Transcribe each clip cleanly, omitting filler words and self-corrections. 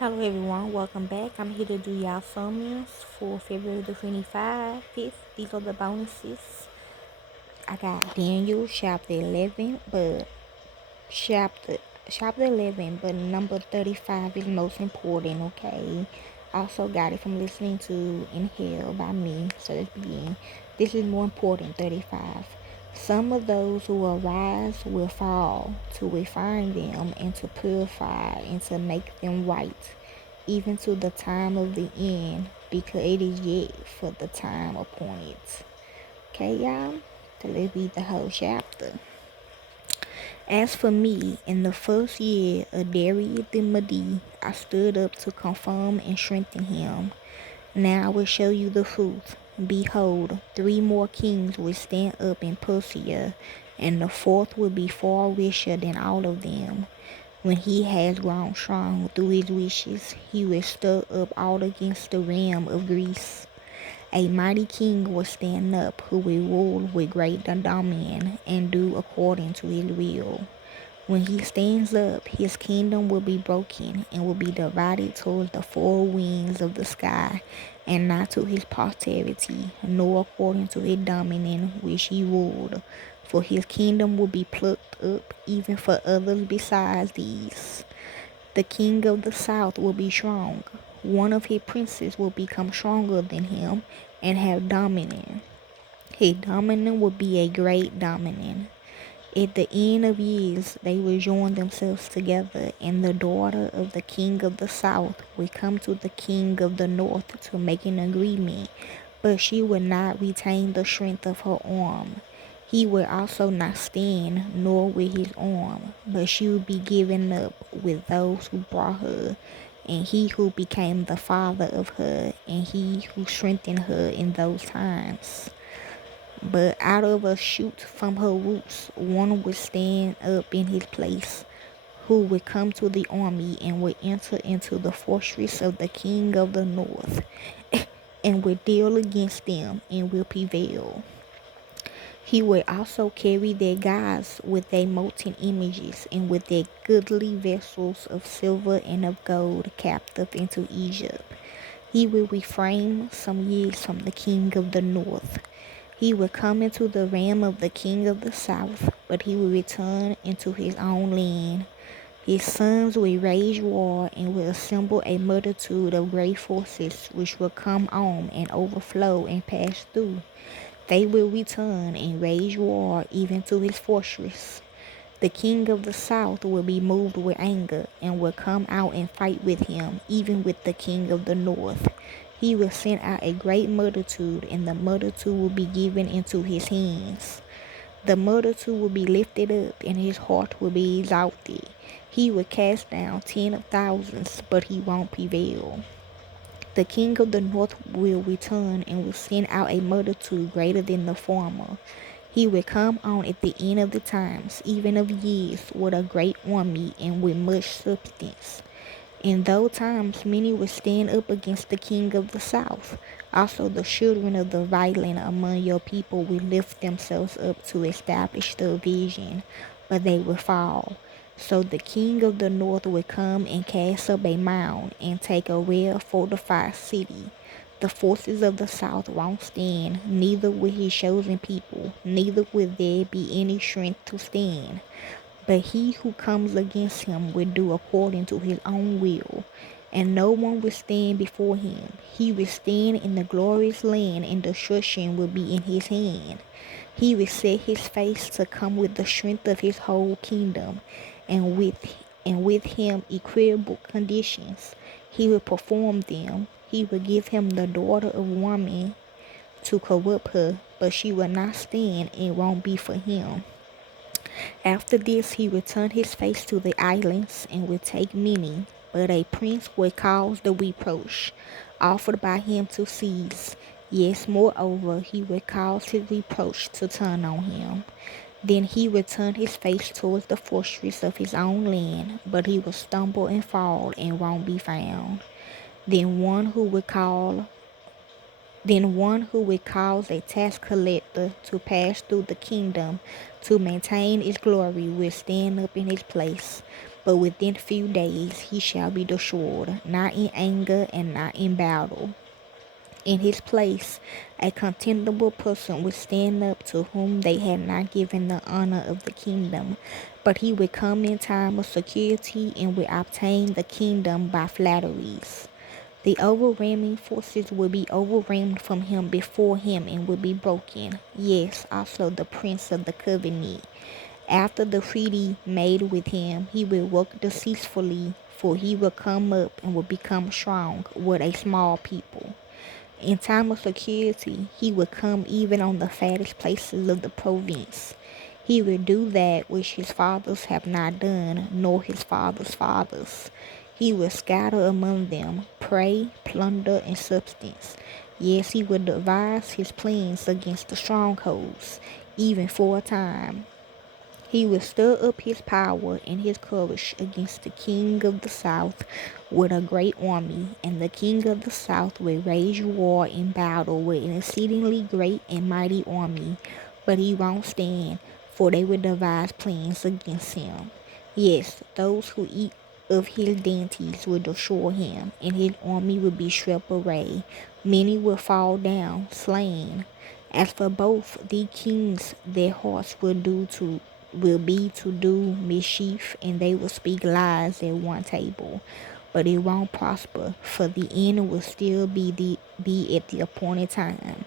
Hello everyone, welcome back. I'm here to do y'all summons for February the 25th. These are the bonuses. I got Daniel chapter 11, but chapter chapter 11, but number 35 is most important, okay? Also got it from listening to Inhale by me. So let's begin. This is more important, 35. Some of those who will rise will fall to refine them and to purify and to make them white, even to the time of the end, because it is yet for the time appointed. Okay, y'all? So let's read the whole chapter. As for me, in the first year of Darius the Mede, I stood up to confirm and strengthen him. Now I will show you the truth. Behold, 3 more kings will stand up in Persia, and the fourth will be far richer than all of them. When he has grown strong through his wishes, he will stir up all against the realm of Greece. A mighty king will stand up who will rule with great dominion and do according to his will. When he stands up, his kingdom will be broken and will be divided towards the 4 winds of the sky, and not to his posterity, nor according to his dominion which he ruled. For his kingdom will be plucked up even for others besides these. The king of the south will be strong. One of his princes will become stronger than him and have dominion. His dominion will be a great dominion. At the end of years, they will join themselves together, and the daughter of the king of the south will come to the king of the north to make an agreement, but she will not retain the strength of her arm. He will also not stand, nor with his arm, but she will be given up with those who brought her, and he who became the father of her, and he who strengthened her in those times. But out of a shoot from her roots, one would stand up in his place, who would come to the army and would enter into the fortress of the king of the north, and would deal against them and will prevail. He would also carry their gods with their molten images and with their goodly vessels of silver and of gold captive into Egypt. He will refrain some years from the king of the north. He will come into the realm of the king of the south, but he will return into his own land. His sons will wage war and will assemble a multitude of great forces which will come on and overflow and pass through. They will return and wage war even to his fortress. The king of the south will be moved with anger and will come out and fight with him, even with the king of the north. He will send out a great multitude, and the multitude will be given into his hands. The multitude will be lifted up, and his heart will be exalted. He will cast down 10 of thousands, but he won't prevail. The king of the north will return and will send out a multitude greater than the former. He will come on at the end of the times, even of years, with a great army and with much substance. In those times many will stand up against the king of the south. Also the children of the violent among your people will lift themselves up to establish the vision, but they will fall. So the king of the north will come and cast up a mound and take a well fortified city. The forces of the south won't stand, neither will his chosen people, neither will there be any strength to stand. But he who comes against him will do according to his own will, and no one will stand before him. He will stand in the glorious land, and destruction will be in his hand. He will set his face to come with the strength of his whole kingdom, and with him equitable conditions. He will perform them. He will give him the daughter of woman to corrupt her, but she will not stand and won't be for him. After this he will turn his face to the islands and will take many, but a prince will cause the reproach offered by him to cease. Yes, moreover, he will cause his reproach to turn on him. Then he will turn his face towards the fortress of his own land, but he will stumble and fall and won't be found. Then one who will call then one who will cause a tax collector to pass through the kingdom to maintain its glory will stand up in his place. but within few days he shall be destroyed, not in anger and not in battle. In his place, a contemptible person would stand up to whom they had not given the honor of the kingdom, but he would come in time of security and would obtain the kingdom by flatteries. The overwhelming forces would be overwhelmed from him before him and would be broken. Yes, also the prince of the covenant. After the treaty made with him, he will work deceitfully, for he will come up and will become strong with a small people. In time of security, he will come even on the fattest places of the province. He will do that which his fathers have not done, nor his fathers' fathers. He will scatter among them prey, plunder, and substance. Yes, he will devise his plans against the strongholds, even for a time. He will stir up his power and his courage against the king of the south with a great army, and the king of the south will wage war in battle with an exceedingly great and mighty army, but he won't stand, for they will devise plans against him. Yes, those who eat of his dainties will destroy him, and his army will be swept away. Many will fall down, slain. As for both the kings, their hearts will be to do mischief, and they will speak lies at one table. But it won't prosper, for the end will still be at the appointed time.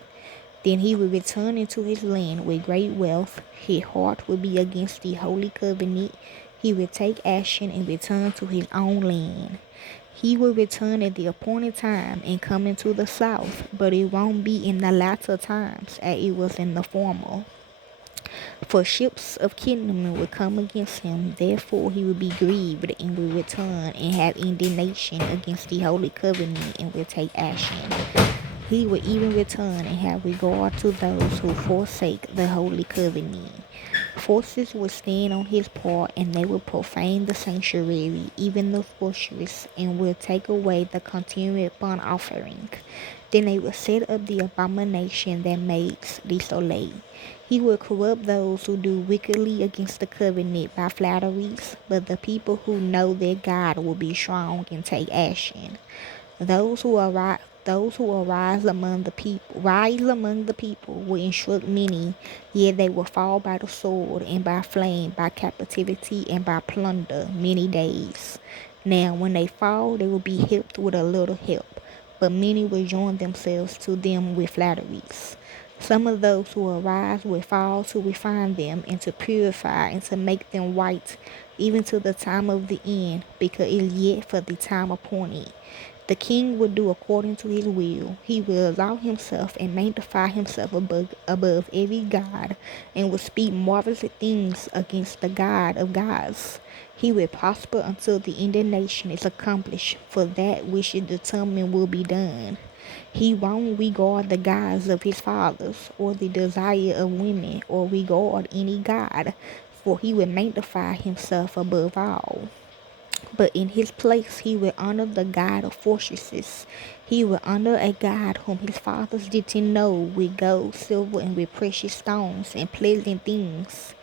Then he will return into his land with great wealth. His heart will be against the holy covenant. He will take action and return to his own land. He will return at the appointed time and come into the south, but it won't be in the latter times as it was in the former. For ships of kingdom will come against him, therefore he will be grieved and will return and have indignation against the holy covenant and will take action. He will even return and have regard to those who forsake the holy covenant. Forces will stand on his part, and they will profane the sanctuary, even the fortress, and will take away the continual burnt offering. Then they will set up the abomination that makes desolate. He will corrupt those who do wickedly against the covenant by flatteries, but the people who know their God will be strong and take action. Those who rise among the people will instruct many, yet they will fall by the sword and by flame, by captivity and by plunder many days. Now when they fall, they will be helped with a little help, but many will join themselves to them with flatteries. Some of those who arise will fall to refine them and to purify and to make them white, even to the time of the end, because it is yet for the time appointed. The king will do according to his will. He will allow himself and magnify himself above every god, and will speak marvelous things against the God of gods. He will prosper until the indignation is accomplished, for that which is determined will be done. He won't regard the gods of his fathers, or the desire of women, or regard any god, for he will magnify himself above all. But in his place he will honor the God of fortresses. He will honor a God whom his fathers didn't know, with gold, silver, and with precious stones and pleasant things.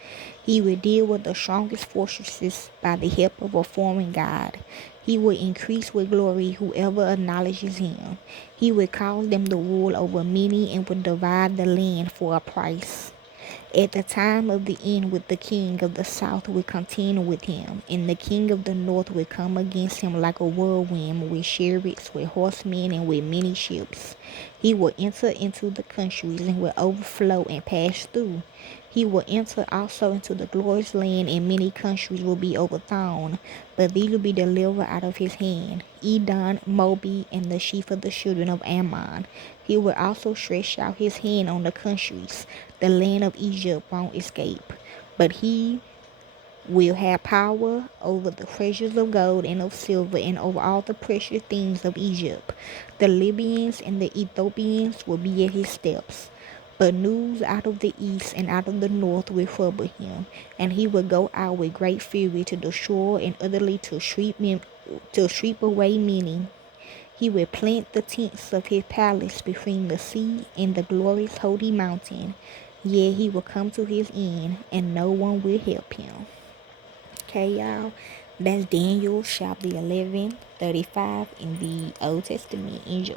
He will deal with the strongest fortresses by the help of a foreign God. He will increase with glory whoever acknowledges him. He will cause them to rule over many and will divide the land for a price. At the time of the end, with the king of the south will contend with him, and the king of the north will come against him like a whirlwind, with chariots, with horsemen, and with many ships. He will enter into the countries and will overflow and pass through. He will enter also into the glorious land, and many countries will be overthrown, but these will be delivered out of his hand: Edom, Moab, and the chief of the children of Ammon. He will also stretch out his hand on the countries. The land of Egypt won't escape, but he will have power over the treasures of gold and of silver and over all the precious things of Egypt. The Libyans and the Ethiopians will be at his steps. But news out of the east and out of the north will trouble him, and he will go out with great fury to destroy and utterly to sweep away many. He will plant the tents of his palace between the sea and the glorious holy mountain. Yet he will come to his end, and no one will help him. Okay, y'all. That's Daniel chapter 11, 35 in the Old Testament. Enjoy.